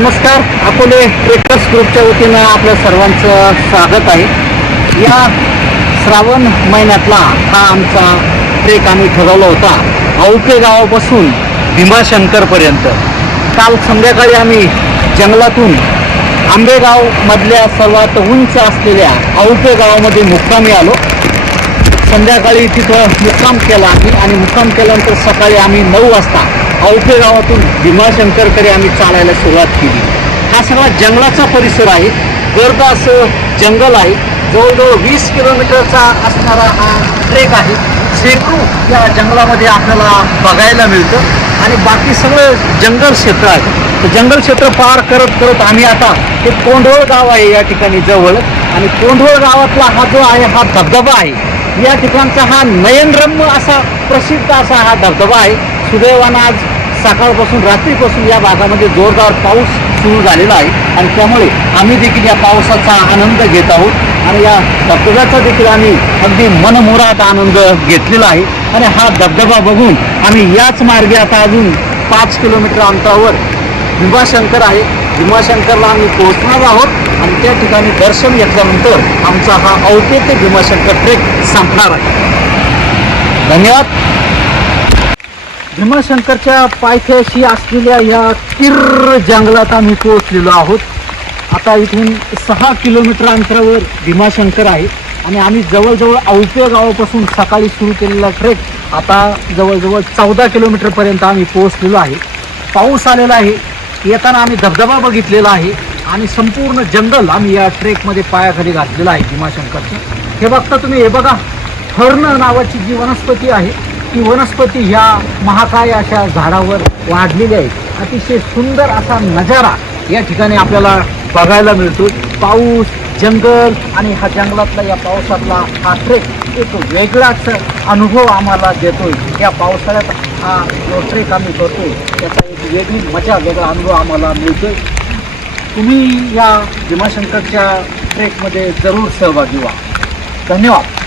नमस्कार अकोले ट्रेकर्स ग्रुपच्या वतीनं आपल्या सर्वांचं स्वागत आहे. या श्रावण महिन्यातला हा आमचा ट्रेक आम्ही ठरवला होता. औके गावापासून भीमाशंकरपर्यंत. काल संध्याकाळी आम्ही जंगलातून आंबेगावमधल्या सर्वात उंच असलेल्या औके गावामध्ये मुक्कामी आलो. संध्याकाळी तिथं मुक्काम केला आम्ही आणि मुक्काम केल्यानंतर सकाळी आम्ही नऊ वाजता औके गावातून भीमाशंकरकडे आम्ही चालायला सुरुवात केली. हा सगळा जंगलाचा परिसर आहे. गर्द असं जंगल आहे. जवळजवळ वीस किलोमीटरचा असणारा हा ट्रेक आहे. शेकडो या जंगलामध्ये आपल्याला बघायला मिळतं. आणि बाकी सगळं जंगल क्षेत्र आहे. तर जंगल क्षेत्र पार करत करत आम्ही आता हे कोंढवळ गाव आहे या ठिकाणी जवळ. आणि कोंढवळ गावातला हा जो आहे हा धबधबा आहे. या ठिकाणचा हा नयनरम्य असा प्रसिद्ध असा हा धबधबा आहे. सुदैवानं आज सकाळपासून रात्रीपासून या भागामध्ये जोरदार पाऊस सुरू झालेला आहे आणि त्यामुळे आम्ही देखील या पावसाचा आनंद घेत आहोत. आणि या धबधब्याचा देखील आम्ही अगदी मनमुरात आनंद घेतलेला आहे. आणि हा धबधबा बघून आम्ही याच मार्गे आता अजून पाच किलोमीटर अंतरावर भीमाशंकर आहे. भीमाशंकरला आम्ही पोहोचणार आहोत आणि त्या ठिकाणी दर्शन घेतल्यानंतर आमचा हा औके ते भीमाशंकर ट्रेक संपणार आहे. धन्यवाद. भीमाशंकरच्या पायथ्याशी असलेल्या या किर्र जंगलात आम्ही पोहोचलेलो आहोत. आता इथून सहा किलोमीटर अंतरावर भीमाशंकर आहे आणि आम्ही जवळजवळ औपे गावापासून सकाळी सुरू केलेला ट्रेक आता जवळजवळ चौदा किलोमीटरपर्यंत आम्ही पोहोचलेलो आहे. पाऊस आलेला आहे. येताना आम्ही धबधबा बघितलेला आहे आणि संपूर्ण जंगल आम्ही या ट्रेकमध्ये पायाखाली घातलेलं आहे भीमाशंकरचं. हे बघता तुम्ही हे बघा हर्ण नावाची जी वनस्पती आहे. की वनस्पती ह्या महाकाय अशा झाडावर वाढलेली आहेत. अतिशय सुंदर असा नजारा या ठिकाणी आपल्याला बघायला मिळतो. पाऊस जंगल आणि हा जंगलातला या पावसातला हा ट्रेक एक वेगळाच अनुभव आम्हाला देतोय. या पावसाळ्यात हा जो ट्रेक आम्ही करतोय त्याचा एक वेगळी मजा वेगळा अनुभव आम्हाला मिळतोय. तुम्ही या भीमाशंकरच्या ट्रेकमध्ये जरूर सहभागी व्हा. धन्यवाद.